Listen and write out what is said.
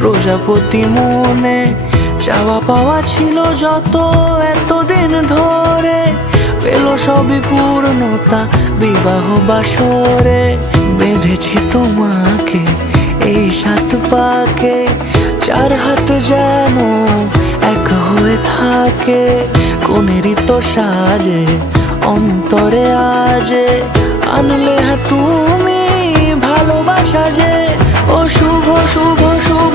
প্রজাপতি মনে চাওয়া পাওয়া ছিল যত এতদিন ধরে, পেল সবই পূর্ণতা বিবাহ বাসরে। বেঁধেছি তোমাকে এই 7 পাকে, 4 হাত যেন এক হয়ে থাকে। কোনেরই তো সাজে অন্তরে আজে আনলে তুমি ভালোবাসা যে। ও শুভ শুভ শুভ